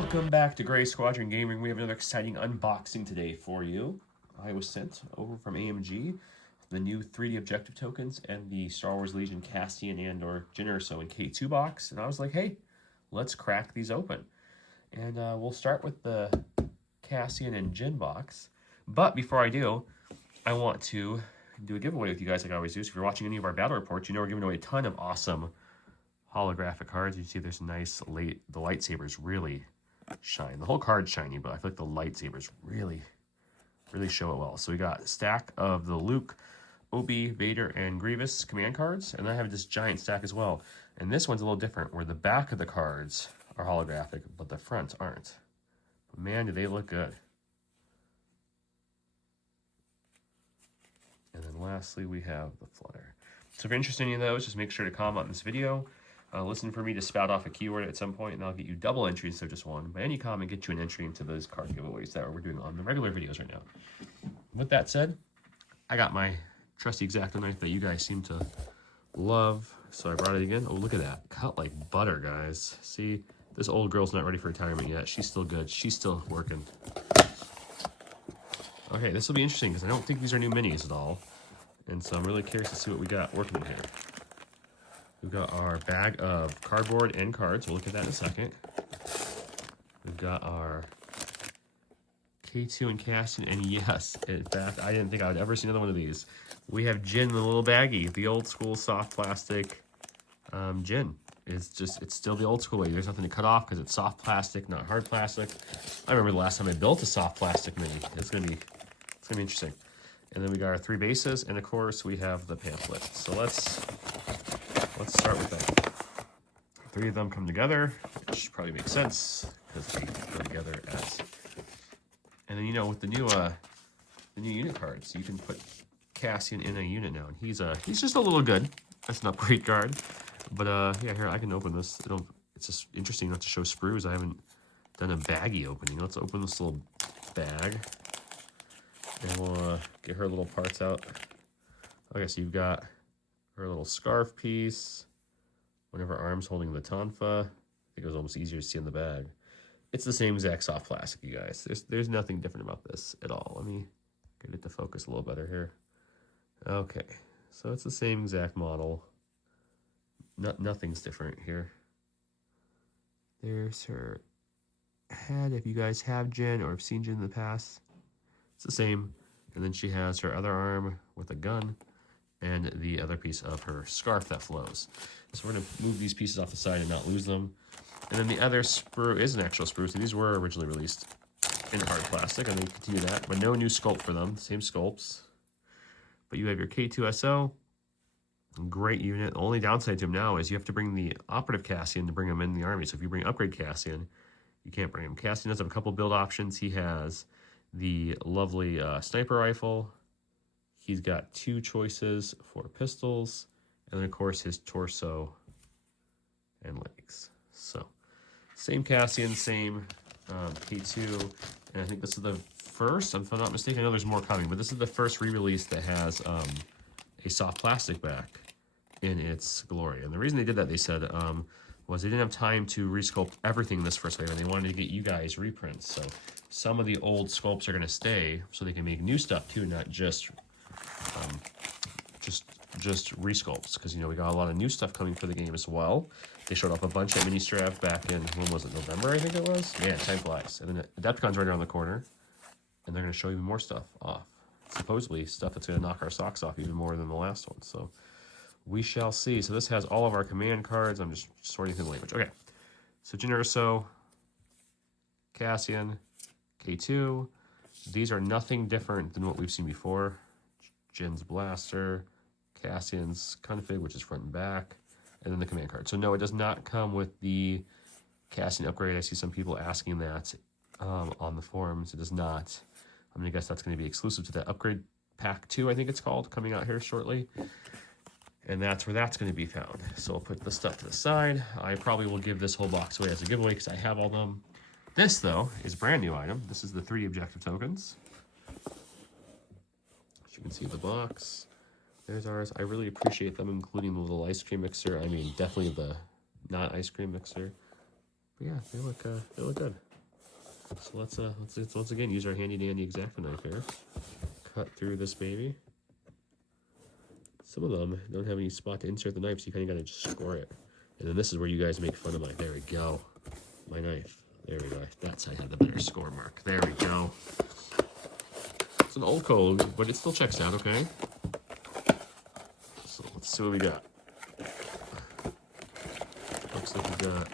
Welcome back to Gray Squadron Gaming. We have another exciting unboxing today for you. I was sent over from AMG the new 3D objective tokens and the Star Wars Legion Cassian and Jyn in K2 box, and I was like, hey, let's crack these open. And we'll start with the Cassian and Jyn box. But before I do, I want to do a giveaway with you guys like I always do. So if you're watching any of our battle reports, you know we're giving away a ton of awesome holographic cards. You see there's nice the lightsabers really shine. The whole card's shiny, but I feel like the lightsabers really show it well. So we got a stack of the Luke, Obi, Vader, and Grievous command cards, and then I have this giant stack as well. And this one's a little different, where the back of the cards are holographic, but the fronts aren't. But man, do they look good. And then lastly, we have the Flyer. So if you're interested in any of those, just make sure to comment on this video. Listen for me to spout off a keyword at some point, and I'll get you double entries instead of just one. But any comment get you an entry into those card giveaways that we're doing on the regular videos right now. With that said, I got my trusty X-Acto knife that you guys seem to love, so I brought it again. Oh, look at that. Cut like butter, guys. See, this old girl's not ready for retirement yet. She's still good. She's still working. Okay, this will be interesting because I don't think these are new minis at all. And so I'm really curious to see what we got working here. We've got our bag of cardboard and cards. We'll look at that in a second. We've got our K2 and Cassian, and yes, in fact, I didn't think I would ever see another one of these. We have Jyn in the little baggie, the old school soft plastic Jyn. It's still the old school way. There's nothing to cut off because it's soft plastic, not hard plastic. I remember the last time I built a soft plastic mini. It's gonna be interesting. And then we got our 3 bases, and of course we have the pamphlet. So let's start with that. 3 of them come together, which probably makes sense because they go together as. And then with the new unit cards, you can put Cassian in a unit now, and he's just a little good. That's an upgrade card, but yeah, here I can open this. It's just interesting not to show sprues. I haven't done a baggie opening. Let's open this little bag, and we'll get her little parts out. Okay, so you've got her little scarf piece, one of her arms holding the tonfa. I think it was almost easier to see in the bag. It's the same exact soft plastic, you guys. There's nothing different about this at all. Let me get it to focus a little better here. Okay, so it's the same exact model. Nothing's different here. There's her head, if you guys have Jyn or have seen Jyn in the past. It's the same. And then she has her other arm with a gun and the other piece of her scarf that flows. So we're going to move these pieces off the side and not lose them. And then the other sprue is an actual sprue. So these were originally released in hard plastic, and they continue that, but no new sculpt for them. Same sculpts. But you have your K2SO. Great unit. The only downside to him now is you have to bring the operative Cassian to bring him in the army. So if you bring upgrade Cassian, you can't bring him. Cassian does have a couple build options. He has the lovely sniper rifle. He's got 2 choices for pistols, and then of course his torso and legs. So same Cassian, same K2, and I think this is the first, if I'm not mistaken, I know there's more coming, but this is the first re-release that has a soft plastic back in its glory. And the reason they did that, they said, was they didn't have time to resculpt everything in this first wave, and they wanted to get you guys reprints. So some of the old sculpts are going to stay, so they can make new stuff too, not just resculpts, because we got a lot of new stuff coming for the game as well. They showed up a bunch at Mini-Strav back in, when was it, November, I think it was? Man, time flies. And then Adepticon's right around the corner, and they're going to show even more stuff off. Supposedly stuff that's going to knock our socks off even more than the last one. So we shall see. So this has all of our command cards. I'm just sorting through the language. Okay, so Jyn, Cassian, K2. These are nothing different than what we've seen before. Jyn's blaster, Cassian's config, which is front and back, and then the command card. So no, it does not come with the Cassian upgrade. I see some people asking that on the forums. It does not. I'm going to guess that's going to be exclusive to that upgrade pack 2, I think it's called, coming out here shortly. And that's where that's going to be found. So I'll put the stuff to the side. I probably will give this whole box away as a giveaway because I have all them. This, though, is a brand new item. This is the 3D objective tokens. As you can see the box. There's ours. I really appreciate them, including the little ice cream mixer. I mean, definitely the not ice cream mixer. But yeah, they look good. So let's once again use our handy dandy X-Acto knife here. Cut through this baby. Some of them don't have any spot to insert the knife, so you kind of got to just score it. And then this is where you guys make fun of my, there we go, my knife. There we go, that's how I had the better score mark. There we go. It's an old code, but it still checks out, okay? So let's see what we got. Looks like we got,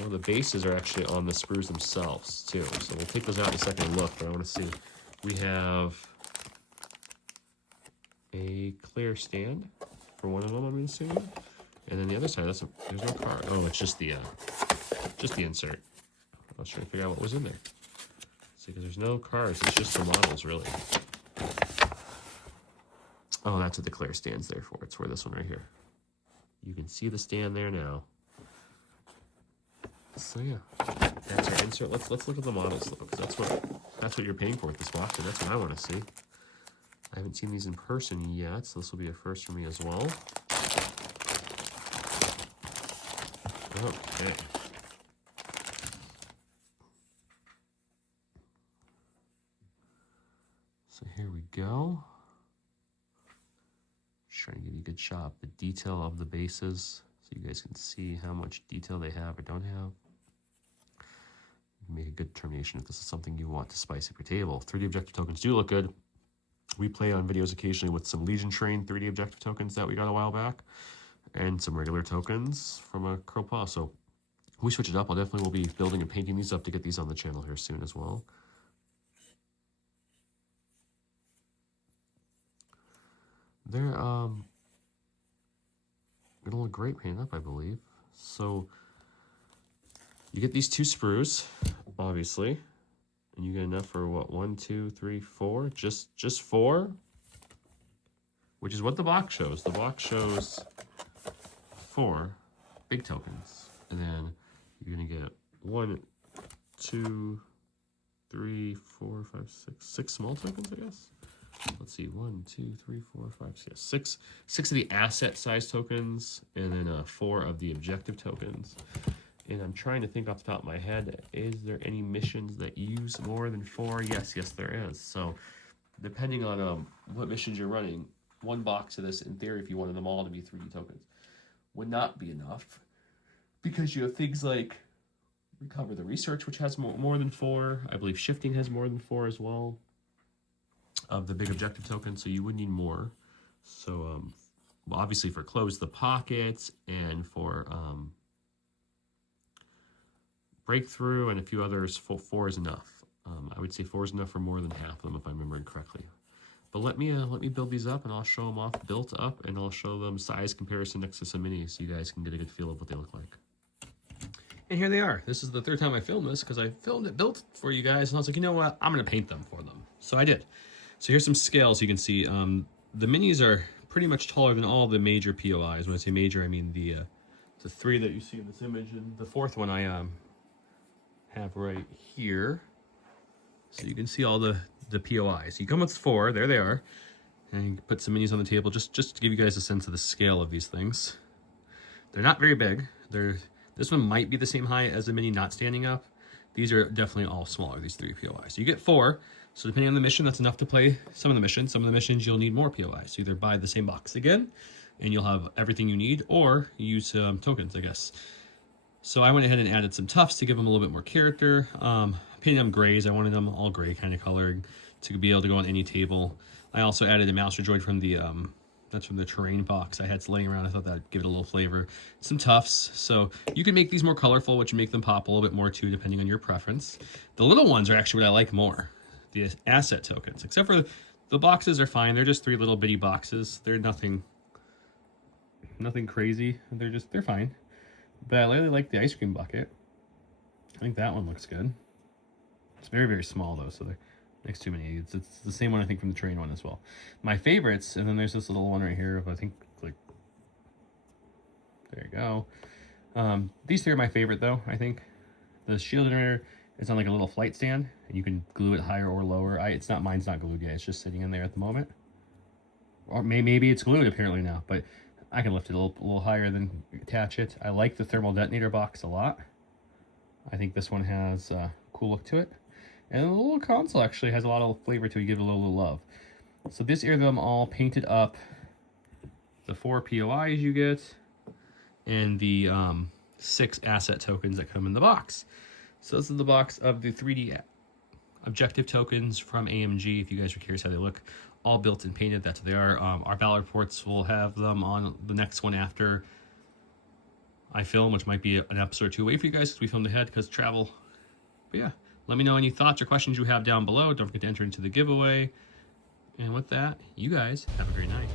well, the bases are actually on the screws themselves, too. So we'll take those out in a second and look, but I want to see. We have a clear stand for one of them, I'm assuming. And then the other side, there's no card. Oh, it's just the insert. I was trying to figure out what was in there. See, because there's no cards, it's just the models, really. Oh, that's what the clear stand's there for. It's for this one right here. You can see the stand there now. So yeah, that's our insert. Let's look at the models though, because that's what you're paying for with this box, and that's what I want to see. I haven't seen these in person yet, so this will be a first for me as well. Okay. So here we go. Just trying to give you a good shot of the detail of the bases, so you guys can see how much detail they have or don't have. You can make a good determination if this is something you want to spice up your table. 3D objective tokens do look good. We play on videos occasionally with some Legion Train 3D objective tokens that we got a while back, and some regular tokens from a Curl Paw. So we switch it up. I definitely will be building and painting these up to get these on the channel here soon as well. They're gonna look great painted up, I believe. So you get these 2 sprues, obviously, and you get enough for what, 1, 2, 3, 4, just 4, which is what the box shows. The box shows 4 big tokens, and then you're gonna get 1, 2, 3, 4, 5, 6 small tokens, I guess. Let's see, 1, 2, 3, 4, 5, 6. 6 of the asset size tokens, and then 4 of the objective tokens. And I'm trying to think off the top of my head, is there any missions that use more than 4? Yes, there is. So depending on what missions you're running, 1 box of this, in theory, if you wanted them all to be 3D tokens, would not be enough, because you have things like Recover the Research, which has more than 4. I believe Shifting has more than 4 as well of the big objective tokens, so you would need more. So well, obviously for Close the Pockets and for Breakthrough and a few others, 4 is enough. I would say 4 is enough for more than half of them, if I'm remembering correctly. But let me build these up, and I'll show them off built up, and I'll show them size comparison next to some minis, so you guys can get a good feel of what they look like. And here they are. This is the 3rd time I filmed this, because I filmed it built for you guys, and I was like, you know what, I'm going to paint them for them. So I did. So here's some scales you can see. The minis are pretty much taller than all the major POIs. When I say major, I mean the 3 that you see in this image, and the 4th one I have right here. So you can see all the POIs. You come with 4, there they are. And you put some minis on the table just to give you guys a sense of the scale of these things. They're not very big. This one might be the same height as the mini not standing up. These are definitely all smaller, these 3 POIs. So you get 4. So depending on the mission, that's enough to play some of the missions. Some of the missions you'll need more POIs. So either buy the same box again, and you'll have everything you need, or use tokens, I guess. So I went ahead and added some tufts to give them a little bit more character. Painted them grays. I wanted them all gray kind of colored to be able to go on any table. I also added a Mouser Droid from the that's from the terrain box I had laying around. I thought that'd give it a little flavor. Some tufts. So you can make these more colorful, which would make them pop a little bit more too, depending on your preference. The little ones are actually what I like more. The asset tokens, except for the boxes are fine. They're just 3 little bitty boxes. They're nothing crazy. They're fine. But I really like the ice cream bucket. I think that one looks good. It's very, very small though, so they're next to many. It's the same one I think from the train one as well. My favorites, and then there's this little one right here of I think like, there you go. These 3 are my favorite though, I think. The shield generator is on like a little flight stand, and you can glue it higher or lower. Mine's not glued yet. It's just sitting in there at the moment. Or maybe it's glued apparently now, but I can lift it a little higher, then attach it. I like the thermal detonator box a lot. I think this one has a cool look to it. And the little console actually has a lot of flavor to it. Give it a little love. So this are them all painted up. The 4 POIs you get, and the 6 asset tokens that come in the box. So this is the box of the 3D objective tokens from AMG. If you guys are curious how they look, all built and painted. That's what they are. Our battle reports will have them on the next one after I film, which might be an episode or 2 away for you guys because we filmed ahead because travel. But yeah, let me know any thoughts or questions you have down below. Don't forget to enter into the giveaway. And with that, you guys have a great night.